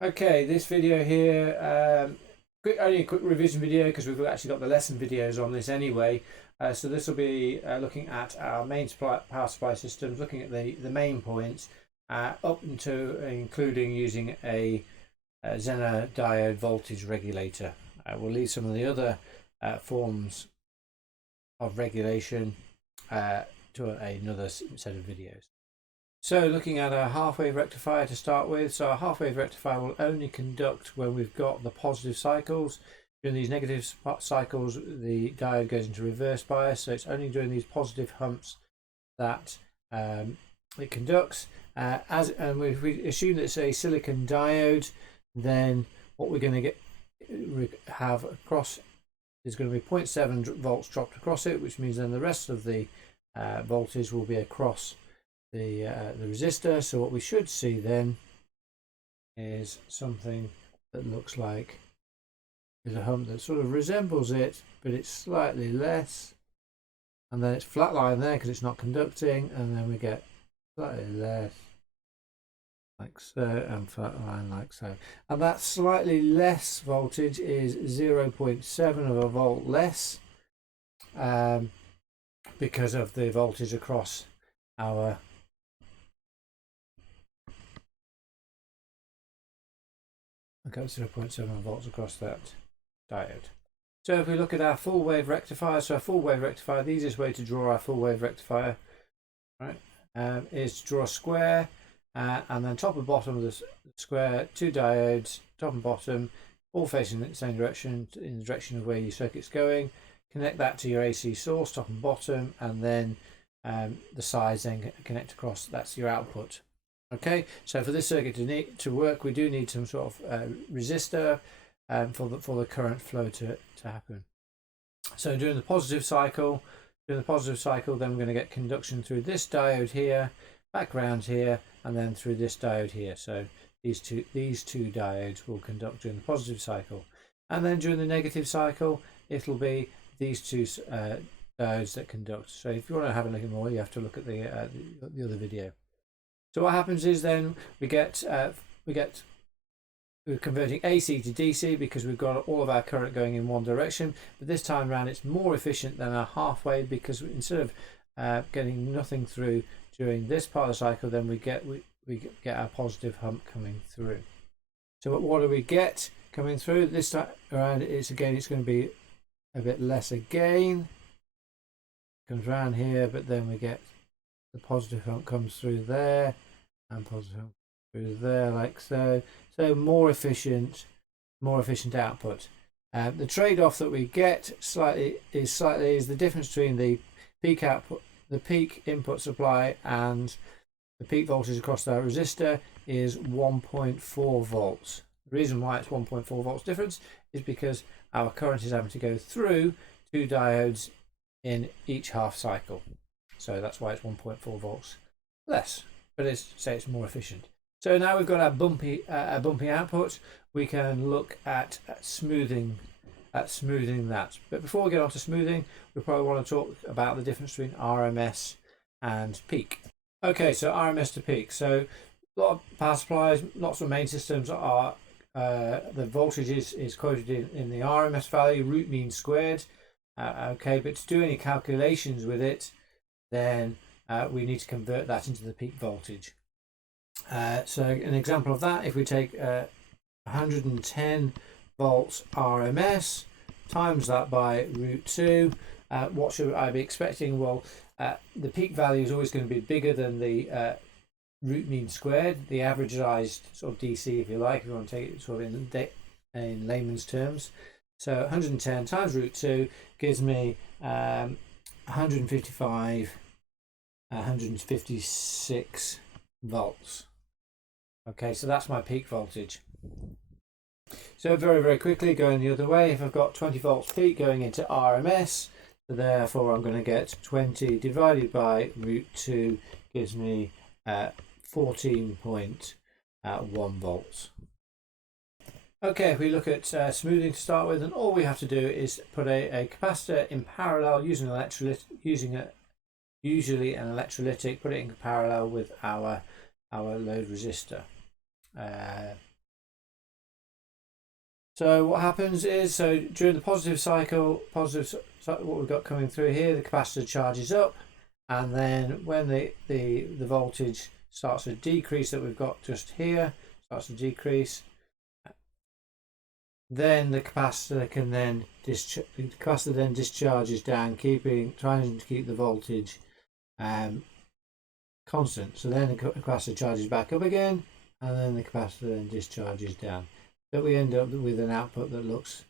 Okay, this video here, only a quick revision video because we've actually got the lesson videos on this anyway. So this will be looking at our main power supply systems, looking at the main points, up into including using a zener diode voltage regulator. We'll leave some of the other forms of regulation to another set of videos. So looking at a half-wave rectifier to start with. So a half-wave rectifier will only conduct when we've got the positive cycles. During these negative cycles, the diode goes into reverse bias. So it's only during these positive humps that it conducts. And if we assume that it's a silicon diode, then what we're going to have across is going to be 0.7 volts dropped across it, which means then the rest of the voltage will be across the resistor. So what we should see then is something that looks like is a hump that sort of resembles it, but it's slightly less, and then it's flatline there because it's not conducting, and then we get slightly less like so, and flatline like so, and that slightly less voltage is 0.7 of a volt less because of the voltage across our Okay, 0.7 volts across that diode. So if we look at our full wave rectifier, so a full wave rectifier, the easiest way to draw our full wave rectifier, right, is to draw a square, and then top and bottom of the square, two diodes, top and bottom, all facing in the same direction, in the direction of where your circuit's going. Connect that to your AC source, top and bottom, and then the sides then connect across. That's your output. Okay, so for this circuit to work, we do need some sort of resistor for the current flow to happen. So during the positive cycle, then we're going to get conduction through this diode here, back around here, and then through this diode here. So these two diodes will conduct during the positive cycle, and then during the negative cycle, it'll be these two diodes that conduct. So if you want to have a look at more, you have to look at the other video. So what happens is then we're converting AC to DC because we've got all of our current going in one direction. But this time around, it's more efficient than our half wave because instead of getting nothing through during this part of the cycle, then we get our positive hump coming through. So what do we get coming through this time around? It's going to be a bit less again. Comes around here, but then we get the positive hump comes through there, and positive hump through there, like so. So more efficient output. The trade-off that we get is the difference between the peak output, the peak input supply, and the peak voltage across that resistor is 1.4 volts. The reason why it's 1.4 volts difference is because our current is having to go through two diodes in each half cycle. So that's why it's 1.4 volts less, but it's more efficient. So now we've got our bumpy output. We can look at smoothing that. But before we get on to smoothing, we probably want to talk about the difference between RMS and peak. Okay, so RMS to peak. So a lot of power supplies, lots of main systems are the voltage is quoted in the RMS value, root mean squared. Okay, but to do any calculations with it, then we need to convert that into the peak voltage. So an example of that, if we take 110 volts RMS, times that by root 2, what should I be expecting? Well, the peak value is always going to be bigger than the root mean squared, the averagized sort of DC, if you like, if you want to take it sort of in layman's terms. So 110 times root 2 gives me 156 volts. Okay, so that's my peak voltage. So very, very quickly going the other way, if I've got 20 volts peak going into RMS, so therefore I'm going to get 20 divided by root 2 gives me 14.1 volts. Okay, if we look at smoothing to start with, and all we have to do is put a capacitor in parallel using usually an electrolytic, put it in parallel with our load resistor. So what happens is, so during the positive cycle, what we've got coming through here, the capacitor charges up, and then when the voltage starts to decrease that we've got just here, starts to decrease, then the capacitor can then discharges down, trying to keep the voltage constant. So then the capacitor charges back up again, and then the capacitor then discharges down. So we end up with an output that looks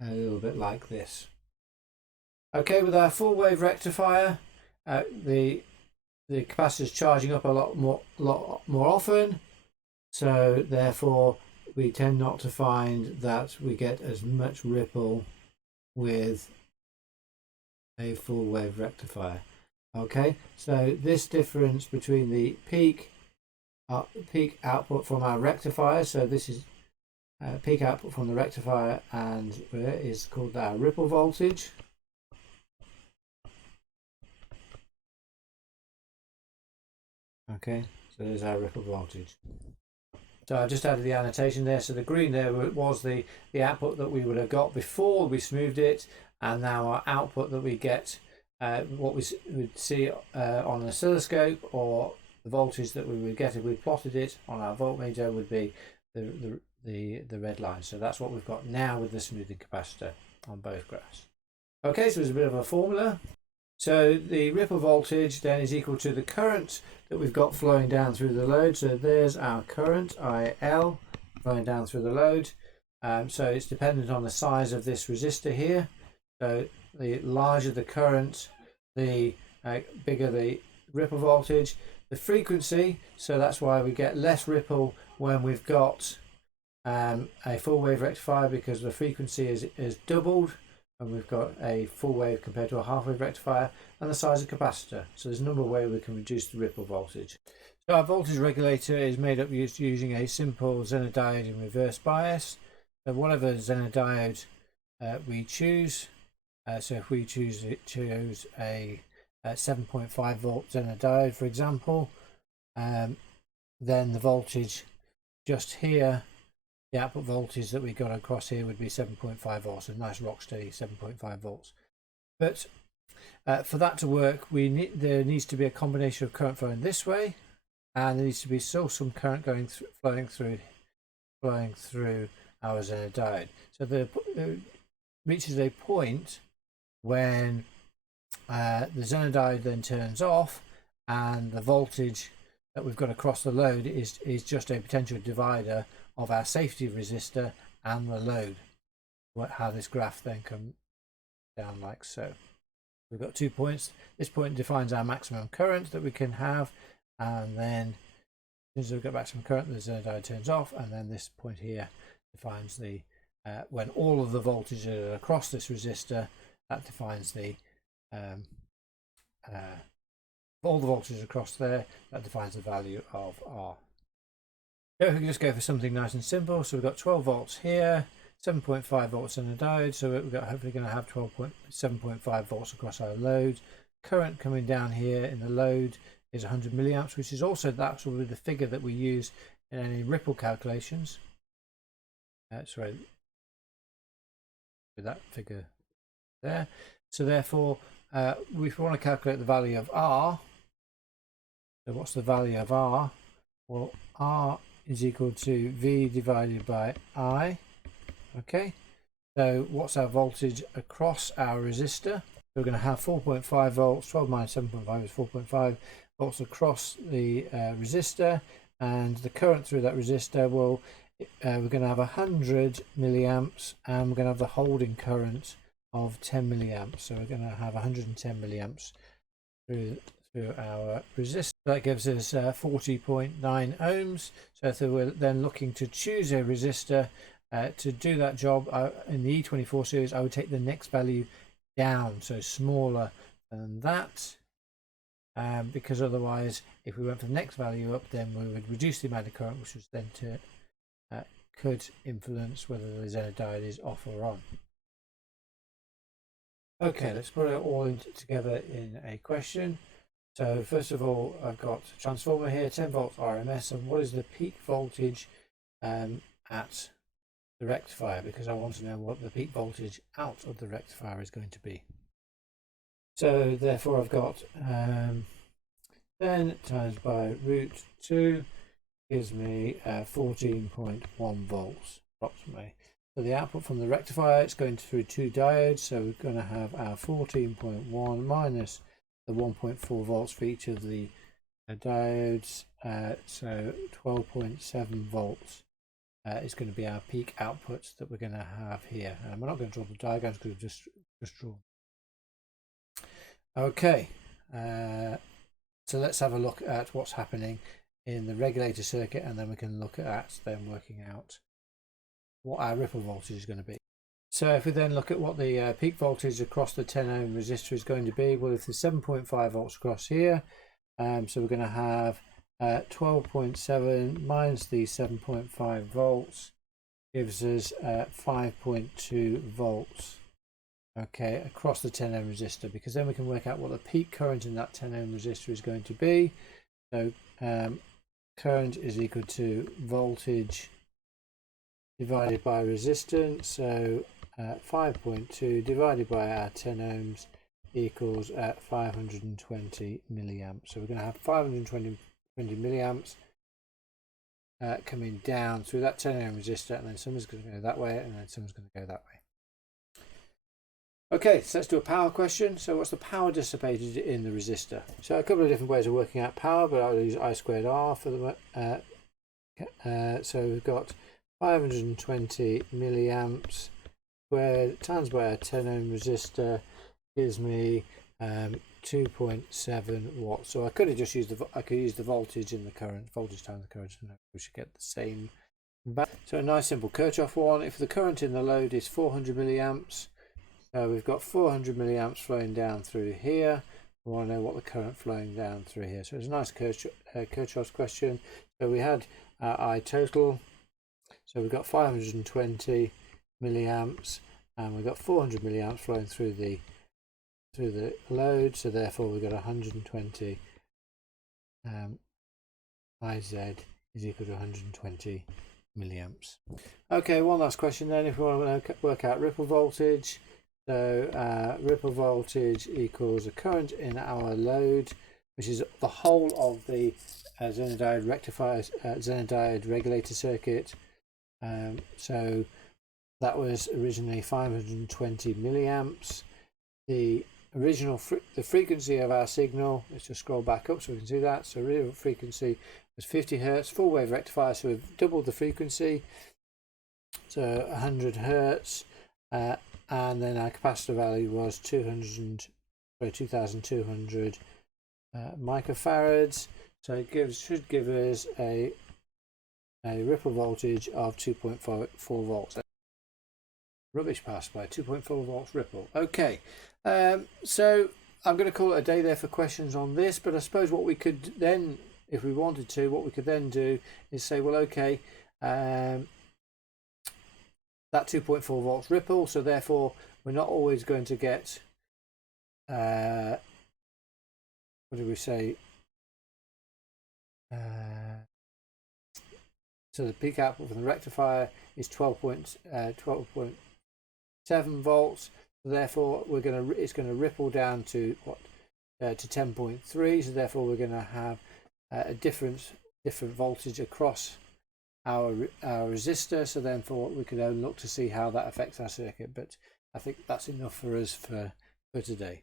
a little bit like this. Okay, with our full wave rectifier, the capacitor is charging up a lot more often, so therefore we tend not to find that we get as much ripple with a full wave rectifier. Okay, so this difference between the peak output from our rectifier, so this is peak output from the rectifier, and is called our ripple voltage. Okay, so there's our ripple voltage. So I just added the annotation there. So the green there was the output that we would have got before we smoothed it, and now our output that we get, what we would see on an oscilloscope, or the voltage that we would get if we plotted it on our voltmeter, would be the red line. So that's what we've got now with the smoothing capacitor on both graphs. Okay, so there's a bit of a formula. So the ripple voltage then is equal to the current that we've got flowing down through the load. So there's our current, IL, flowing down through the load. So it's dependent on the size of this resistor here. So the larger the current, the bigger the ripple voltage. The frequency, so that's why we get less ripple when we've got a full wave rectifier, because the frequency is doubled, and we've got a full wave compared to a half wave rectifier, and the size of capacitor. So there's a number of ways we can reduce the ripple voltage. So our voltage regulator is made up using a simple zener diode in reverse bias. So whatever zener diode we choose, so if we choose a 7.5 volt zener diode, for example, then the voltage just here, the output voltage that we got across here would be 7.5 volts, a nice rock steady 7.5 volts. But for that to work, there needs to be a combination of current flowing this way, and there needs to be still some current flowing through our zener diode. So it reaches a point when the zener diode then turns off, and the voltage that we've got across the load is just a potential divider of our safety resistor and the load. How this graph then comes down like so. We've got 2 points. This point defines our maximum current that we can have, and then as soon as we've got maximum current, the zener diode turns off, and then this point here defines the when all of the voltages are across this resistor, that defines the all the voltages across there, that defines the value of R. So if we can just go for something nice and simple, so we've got 12 volts here, 7.5 volts in the diode, so we've got hopefully going to have 7.5 volts across our load. Current coming down here in the load is 100 milliamps, which is also that will be the figure that we use in any ripple calculations. Sorry, with that figure there. So therefore, if we want to calculate the value of R, so what's the value of R? Well, R is equal to V divided by I. Okay, so what's our voltage across our resistor? We're going to have 4.5 volts, 12 minus 7.5 is 4.5 volts across the resistor, and the current through that resistor will, we're going to have 100 milliamps, and we're going to have the holding current of 10 milliamps. So we're going to have 110 milliamps through our resistor. That gives us 40.9 ohms. So if we're then looking to choose a resistor to do that job in the E24 series, I would take the next value down, so smaller than that, because otherwise if we went for the next value up, then we would reduce the amount of current, which was then could influence whether the zener diode is off or on. Okay, let's put it all together in a question. So first of all, I've got a transformer here, 10 volts RMS, and what is the peak voltage at the rectifier, because I want to know what the peak voltage out of the rectifier is going to be. So therefore I've got 10 times by root 2 gives me 14.1 volts approximately. So the output from the rectifier, it's going through two diodes, so we're going to have our 14.1 minus the 1.4 volts for each of the diodes, so 12.7 volts is going to be our peak outputs that we're going to have here. And we're not going to draw the diagrams because we've just drawn. Okay, so let's have a look at what's happening in the regulator circuit, and then we can look at then working out what our ripple voltage is going to be. So if we then look at what the peak voltage across the 10 ohm resistor is going to be, well, if there's 7.5 volts across here, so we're going to have 12.7 minus the 7.5 volts gives us 5.2 volts, okay, across the 10 ohm resistor, because then we can work out what the peak current in that 10 ohm resistor is going to be. So current is equal to voltage divided by resistance, so 5.2 divided by our 10 ohms equals 520 milliamps. So we're going to have 520 milliamps coming down through that 10 ohm resistor, and then someone's going to go that way, and then someone's going to go that way. Okay, so let's do a power question. So what's the power dissipated in the resistor? So a couple of different ways of working out power, but I'll use I squared R for the so we've got 520 milliamps squared times by a 10 ohm resistor gives me 2.7 watts. So I could have just used the voltage in the current, voltage times the current, and we should get the same back. So a nice simple Kirchhoff one. If the current in the load is 400 milliamps, so we've got 400 milliamps flowing down through here. We want to know what the current flowing down through here. So it's a nice Kirchhoff's question. So we had I total. So we've got 520 milliamps, and we've got 400 milliamps flowing through the load. So therefore we've got 120 IZ is equal to 120 milliamps. Okay, one last question then. If we want to work out ripple voltage, so ripple voltage equals the current in our load, which is the whole of the zener diode rectifier, zener diode regulator circuit. So that was originally 520 milliamps. The original the frequency of our signal, let's just scroll back up so we can see that. So real frequency was 50 hertz, full wave rectifier, so we've doubled the frequency, so 100 hertz, and then our capacitor value was 2200 microfarads. So it should give us a ripple voltage of 2.4 volts. Rubbish pass by 2.4 volts ripple. Okay, so I'm going to call it a day there for questions on this, but I suppose what we could then, if we wanted to, what we could then do is say, well, okay, that 2.4 volts ripple, so therefore we're not always going to get, what do we say, so the peak output from the rectifier is 12.7 volts. So therefore, it's going to ripple down to what to 10.3. So therefore, we're going to have a different voltage across our resistor. So therefore, we could only look to see how that affects our circuit. But I think that's enough for us for today.